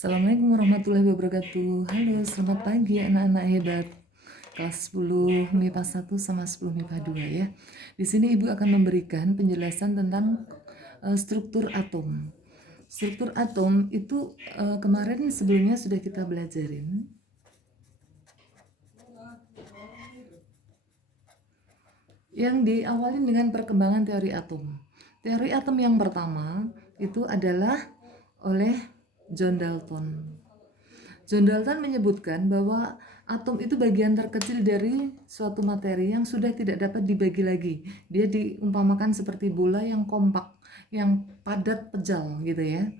Assalamualaikum warahmatullahi wabarakatuh. Halo, selamat pagi anak-anak hebat. Kelas 10 MIPA 1 sama 10 MIPA 2 ya. Di sini Ibu akan memberikan penjelasan tentang struktur atom. Struktur atom itu kemarin sebelumnya sudah kita belajarin. Yang diawali dengan perkembangan teori atom. Teori atom yang pertama itu adalah oleh John Dalton. John Dalton menyebutkan bahwa atom itu bagian terkecil dari suatu materi yang sudah tidak dapat dibagi lagi. Dia diumpamakan seperti bola yang kompak, yang padat pejal gitu ya.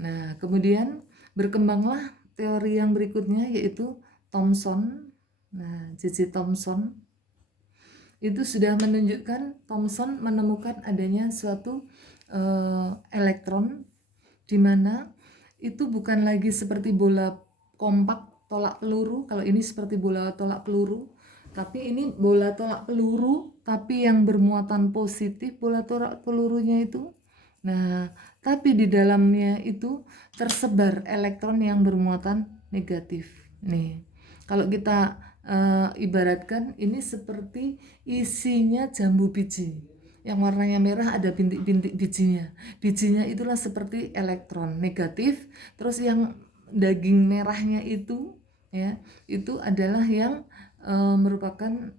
Nah, kemudian berkembanglah teori yang berikutnya yaitu Thomson. Nah, J.J. Thomson itu sudah menunjukkan, Thomson menemukan adanya suatu elektron di mana itu bukan lagi seperti bola kompak tolak peluru. Kalau ini seperti bola tolak peluru, tapi ini bola tolak peluru tapi yang bermuatan positif bola tolak pelurunya itu. Nah, tapi di dalamnya itu tersebar elektron yang bermuatan negatif. Nih, kalau kita ibaratkan ini seperti isinya jambu biji. Yang warnanya merah ada bintik-bintik bijinya. Bijinya itulah seperti elektron negatif. Terus yang daging merahnya itu ya, itu adalah yang merupakan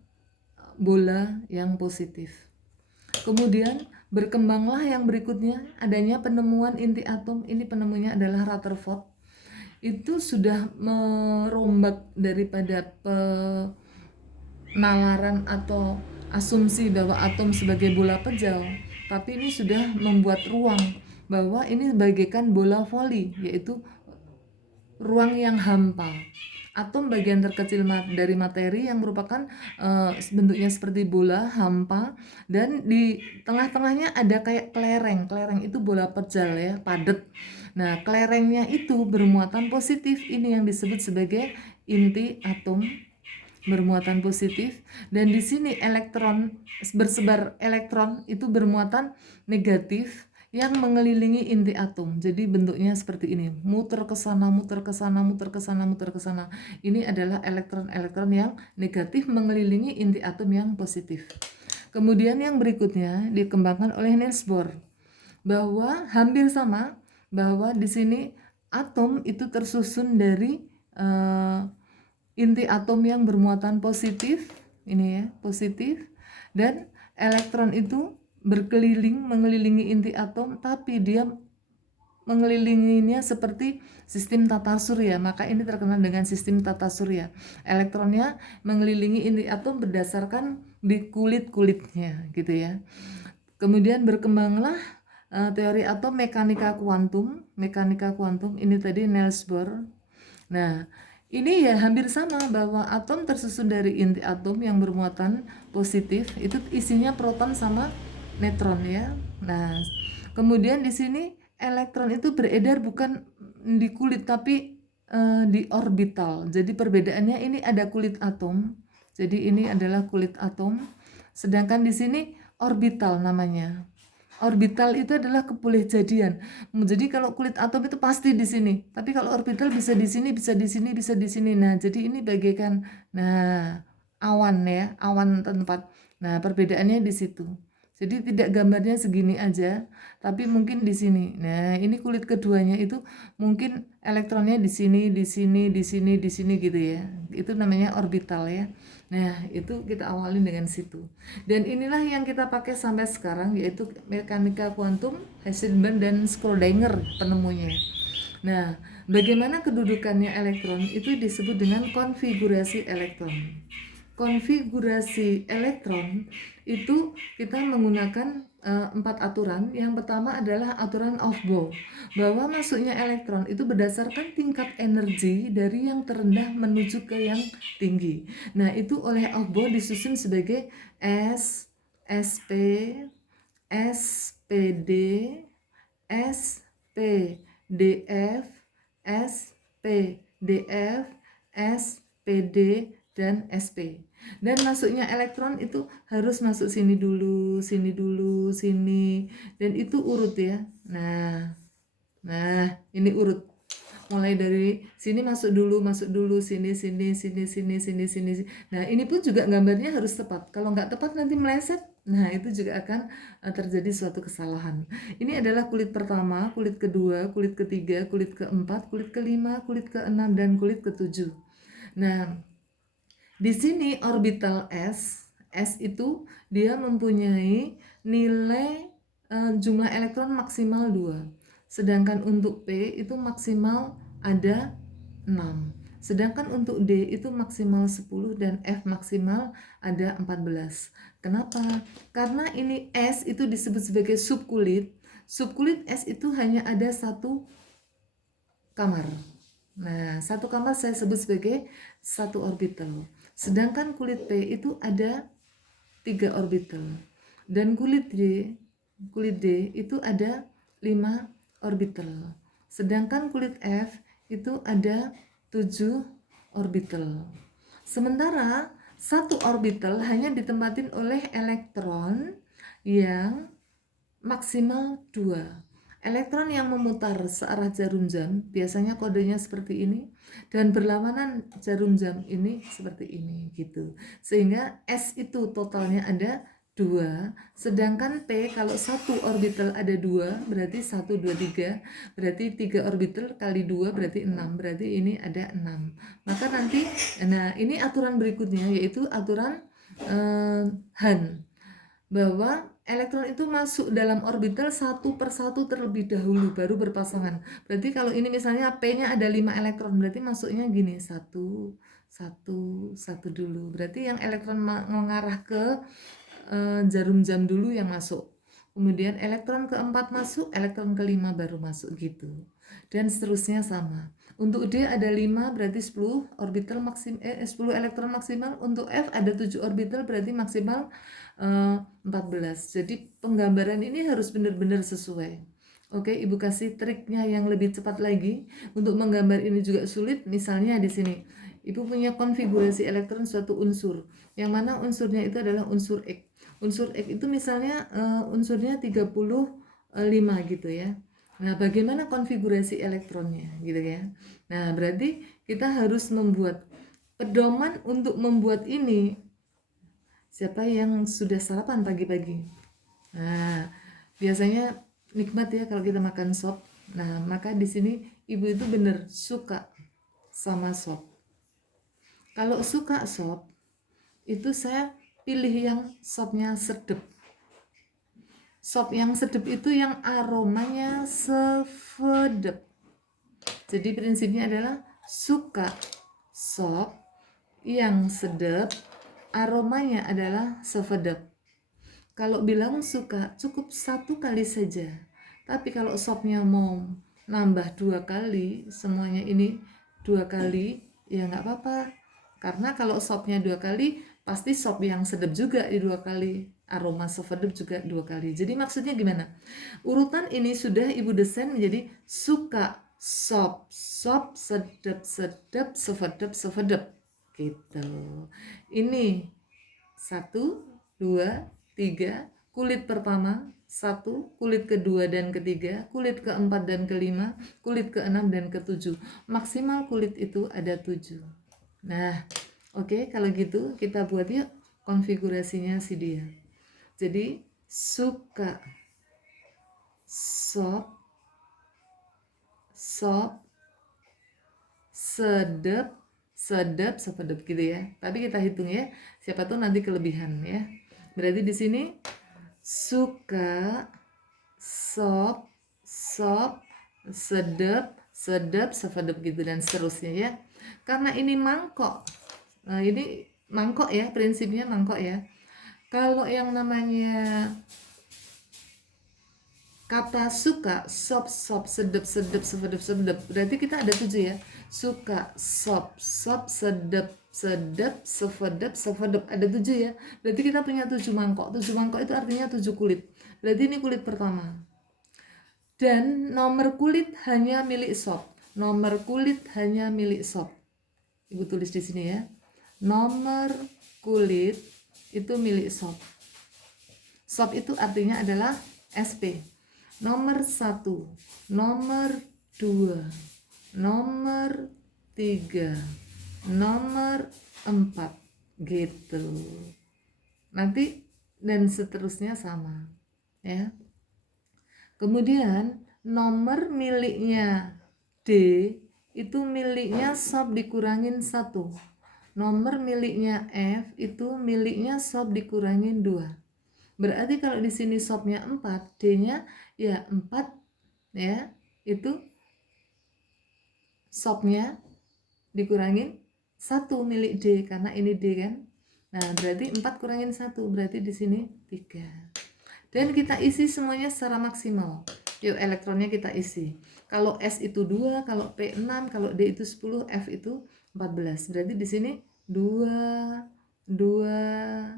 bola yang positif. Kemudian berkembanglah yang berikutnya adanya penemuan inti atom. Ini penemunya adalah Rutherford. Itu sudah merombak daripada penalaran atau asumsi bahwa atom sebagai bola pejal, tapi ini sudah membuat ruang bahwa ini bagaikan bola voli, yaitu ruang yang hampa. Atom bagian terkecil dari materi yang merupakan bentuknya seperti bola hampa, dan di tengah-tengahnya ada kayak kelereng. Kelereng itu bola pejal ya, padat. Nah, kelerengnya itu bermuatan positif. Ini yang disebut sebagai inti atom bermuatan positif, dan di sini elektron bersebar, elektron itu bermuatan negatif yang mengelilingi inti atom. Jadi bentuknya seperti ini, muter ke sana, muter ke sana, muter ke sana, muter ke sana. Ini adalah elektron-elektron yang negatif mengelilingi inti atom yang positif. Kemudian yang berikutnya dikembangkan oleh Niels Bohr, bahwa hampir sama, bahwa di sini atom itu tersusun dari inti atom yang bermuatan positif, ini ya, positif, dan elektron itu berkeliling mengelilingi inti atom, tapi dia mengelilinginya seperti sistem tata surya. Maka ini terkenal dengan sistem tata surya. Elektronnya mengelilingi inti atom berdasarkan di kulit-kulitnya gitu ya. Kemudian berkembanglah teori atom mekanika kuantum. Mekanika kuantum ini tadi Niels Bohr. Nah, ini ya hampir sama, bahwa atom tersusun dari inti atom yang bermuatan positif, itu isinya proton sama neutron ya. Nah, kemudian di sini elektron itu beredar bukan di kulit tapi di orbital. Jadi perbedaannya, ini ada kulit atom. Jadi ini adalah kulit atom. Sedangkan di sini orbital namanya. Orbital itu adalah kepolehjadian. Jadi kalau kulit atom itu pasti di sini, tapi kalau orbital bisa di sini, bisa di sini, bisa di sini. Nah, jadi ini bagaikan awan ya, awan tempat. Nah, perbedaannya di situ. Jadi tidak gambarnya segini aja, tapi mungkin di sini. Nah, ini kulit keduanya itu mungkin elektronnya di sini, di sini, di sini, di sini gitu ya. Itu namanya orbital ya. Nah, itu kita awali dengan situ. Dan inilah yang kita pakai sampai sekarang, yaitu mekanika kuantum, Heisenberg dan Schrödinger penemunya. Nah, bagaimana kedudukannya elektron itu disebut dengan konfigurasi elektron. Konfigurasi elektron itu kita menggunakan 4 aturan. Yang pertama adalah aturan of Bohr, bahwa masuknya elektron itu berdasarkan tingkat energi dari yang terendah menuju ke yang tinggi. Nah, itu oleh of Bohr disusun sebagai S, SP, SPD, SPDF, SPDF, SPD, dan SP. Dan masuknya elektron itu harus masuk sini dulu, sini dulu, sini, dan itu urut ya. Nah, ini urut. mulai dari sini masuk dulu, sini, sini, sini, sini, sini, sini. Nah, ini pun juga gambarnya harus tepat. Kalau nggak tepat nanti meleset. Nah, itu juga akan terjadi suatu kesalahan. Ini adalah kulit pertama, kulit kedua, kulit ketiga, kulit keempat, kulit kelima, kulit keenam, dan kulit ketujuh. Nah, di sini orbital S itu dia mempunyai nilai jumlah elektron maksimal 2. Sedangkan untuk P itu maksimal ada 6. Sedangkan untuk D itu maksimal 10 dan F maksimal ada 14. Kenapa? Karena ini S itu disebut sebagai subkulit. Subkulit S itu hanya ada satu kamar. Nah, satu kamar saya sebut sebagai satu orbital. Sedangkan kulit P itu ada 3 orbital. Dan kulit D itu ada 5 orbital. Sedangkan kulit F itu ada 7 orbital. Sementara satu orbital hanya ditempatin oleh elektron yang maksimal 2. Elektron yang memutar searah jarum jam biasanya kodenya seperti ini, dan berlawanan jarum jam ini seperti ini gitu. Sehingga S itu totalnya ada 2, sedangkan P kalau satu orbital ada 2 berarti 1, 2, 3, berarti 3 orbital kali 2 berarti 6, berarti ini ada 6. Maka nanti, nah ini aturan berikutnya yaitu aturan Han, bahwa elektron itu masuk dalam orbital satu persatu terlebih dahulu baru berpasangan. Berarti kalau ini misalnya P-nya ada 5 elektron, berarti masuknya gini, 1, 1, 1 dulu. Berarti yang elektron mengarah ke jarum jam dulu yang masuk. Kemudian elektron keempat masuk, elektron kelima baru masuk gitu. Dan seterusnya sama. Untuk D ada 5 berarti 10 orbital 10 elektron maksimal. Untuk F ada 7 orbital berarti maksimal 14. Jadi penggambaran ini harus benar-benar sesuai. Oke, Ibu kasih triknya yang lebih cepat lagi. Untuk menggambar ini juga sulit. Misalnya di sini, Ibu punya konfigurasi elektron suatu unsur, yang mana unsurnya itu adalah unsur X. Unsur X itu misalnya unsurnya 35 gitu ya. Nah, bagaimana konfigurasi elektronnya gitu ya. Nah, berarti kita harus membuat pedoman untuk membuat ini. Siapa yang sudah sarapan pagi-pagi? Nah, biasanya nikmat ya kalau kita makan sop. Nah, maka di sini Ibu itu benar suka sama sop. Kalau suka sop, itu saya pilih yang sopnya sedap. Sop yang sedap itu yang aromanya sedap. Jadi prinsipnya adalah suka sop yang sedap, aromanya adalah sedap. Kalau bilang suka cukup 1 kali saja. Tapi kalau sopnya mau nambah 2 kali, semuanya ini 2 kali, ya nggak apa-apa. Karena kalau sopnya 2 kali, pasti sop yang sedap juga di 2 kali. Aroma sedap juga 2 kali. Jadi maksudnya gimana? Urutan ini sudah Ibu desain menjadi suka sop, sop sedap, sedap, sedap, sedap. Gitu. Ini 1, 2, 3, kulit pertama 1, kulit kedua dan ketiga, kulit keempat dan kelima, kulit keenam dan ketujuh. Maksimal kulit itu ada 7. Nah, oke, kalau gitu kita buat yuk konfigurasinya si dia. Jadi suka sop, sop, sedap, sedap, sedap gitu ya. Tapi kita hitung ya, siapa tuh nanti kelebihan ya. Berarti di sini suka sop, sop, sedap, sedap, sedap gitu dan seterusnya ya. Karena ini mangkok, nah ini mangkok ya, prinsipnya mangkok ya. Kalau yang namanya kata suka, sop, sop, sedap, sedap, sedap, sedap, berarti kita ada 7 ya. Suka, sop, sop, sedap, sedap, sedap, sedap, ada 7 ya. Berarti kita punya 7 mangkok. 7 mangkok itu artinya 7 kulit. Berarti ini kulit pertama. Dan nomor kulit hanya milik sop. Nomor kulit hanya milik sop. Ibu tulis di sini ya. Nomor kulit itu milik sop. Sop itu artinya adalah SP. Nomor 1, nomor 2, nomor 3, nomor 4 gitu. Nanti dan seterusnya sama ya. Kemudian nomor miliknya D itu miliknya sob dikurangin 1. Nomor miliknya F itu miliknya sob dikurangin 2. Berarti kalau di sini sobnya 4, D-nya ya 4 ya. Itu sobnya dikurangin 1 milik D karena ini D kan. Nah, berarti 4 kurangin 1 berarti di sini 3. Dan kita isi semuanya secara maksimal. Yuk elektronnya kita isi. Kalau S itu 2, kalau P 6, kalau D itu 10, F itu 14. Berarti di sini 2, 2,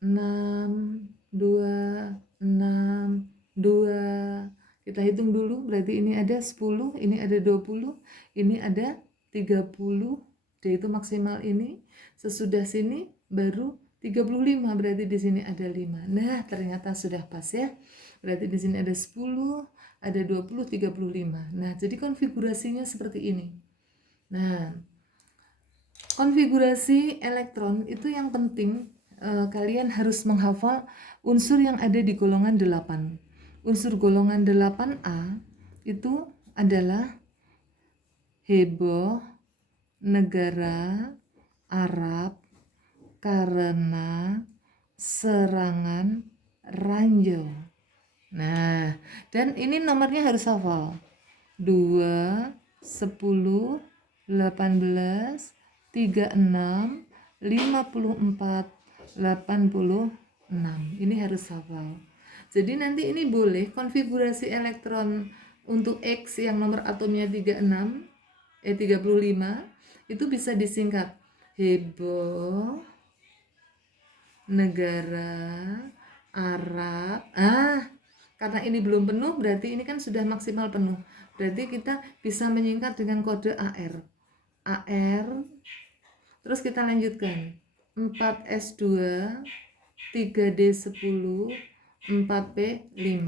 6, 2, 6, 2. Kita hitung dulu, berarti ini ada 10, ini ada 20, ini ada 30. D itu maksimal ini. Sesudah sini baru 35, berarti di sini ada 5. Nah, ternyata sudah pas ya. Berarti di sini ada 10, ada 20, 35. Nah, jadi konfigurasinya seperti ini. Nah, konfigurasi elektron itu yang penting kalian harus menghafal unsur yang ada di golongan 8. Unsur golongan 8A itu adalah heboh, negara, Arab, karena, serangan, ranjau. Nah, dan ini nomornya harus hafal. 2, 10, 18, 36, 54, 86. Ini harus hafal. Jadi nanti ini boleh konfigurasi elektron untuk X yang nomor atomnya 35 itu bisa disingkat heboh, negara, Arab. Karena ini belum penuh berarti ini kan sudah maksimal penuh. Berarti kita bisa menyingkat dengan kode AR. AR. Terus kita lanjutkan. 4S2, 3D10, 4P5.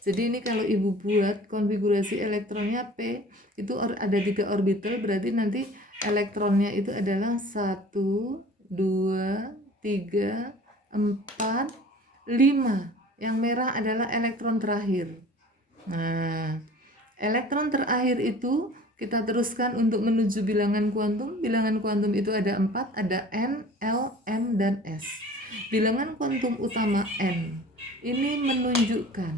Jadi ini kalau ibu buat konfigurasi elektronnya P itu ada 3 orbital, berarti nanti elektronnya itu adalah 1, 2, 3, 4, 5. Yang merah adalah elektron terakhir. Nah, elektron terakhir itu kita teruskan untuk menuju bilangan kuantum. Bilangan kuantum itu ada 4, ada N, L, M, dan S. Bilangan kuantum utama N ini menunjukkan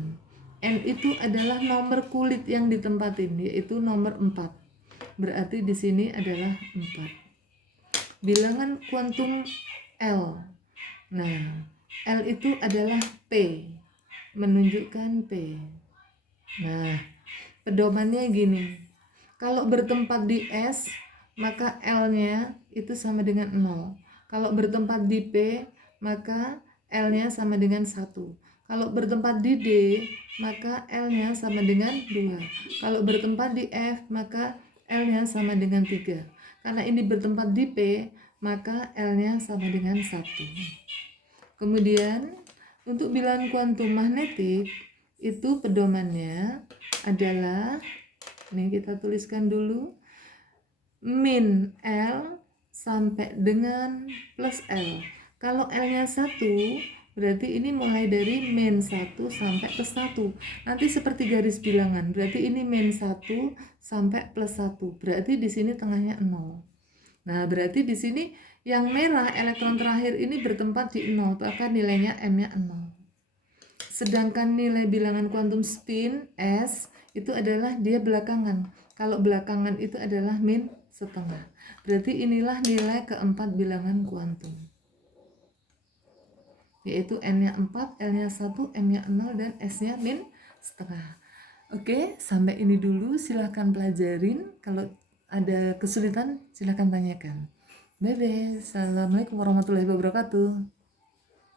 N itu adalah nomor kulit yang ditempatin, yaitu nomor 4. Berarti di sini adalah 4. Bilangan kuantum L. Nah, L itu adalah P, menunjukkan P. Nah, pedomannya gini. Kalau bertempat di S, maka L-nya itu sama dengan 0. Kalau bertempat di P, maka L-nya sama dengan 1. Kalau bertempat di D, maka L-nya sama dengan 2. Kalau bertempat di F, maka L-nya sama dengan 3. Karena ini bertempat di P, maka L-nya sama dengan 1. Kemudian, untuk bilangan kuantum magnetik, itu pedomannya adalah, ini kita tuliskan dulu, min L sampai dengan plus L. Kalau L-nya 1, berarti ini mulai dari min 1 sampai plus 1. Nanti seperti garis bilangan, berarti ini min 1 sampai plus 1. Berarti di sini tengahnya 0. Nah, berarti di sini yang merah elektron terakhir ini bertempat di 0, maka nilainya M-nya 0. Sedangkan nilai bilangan kuantum spin S itu adalah dia belakangan. Kalau belakangan itu adalah min setengah. Berarti inilah nilai keempat bilangan kuantum, yaitu N-nya 4, L-nya 1, M-nya 0, dan S-nya min setengah. Oke, sampai ini dulu. Silahkan pelajarin. Kalau ada kesulitan, silahkan tanyakan. Bye-bye. Assalamualaikum warahmatullahi wabarakatuh.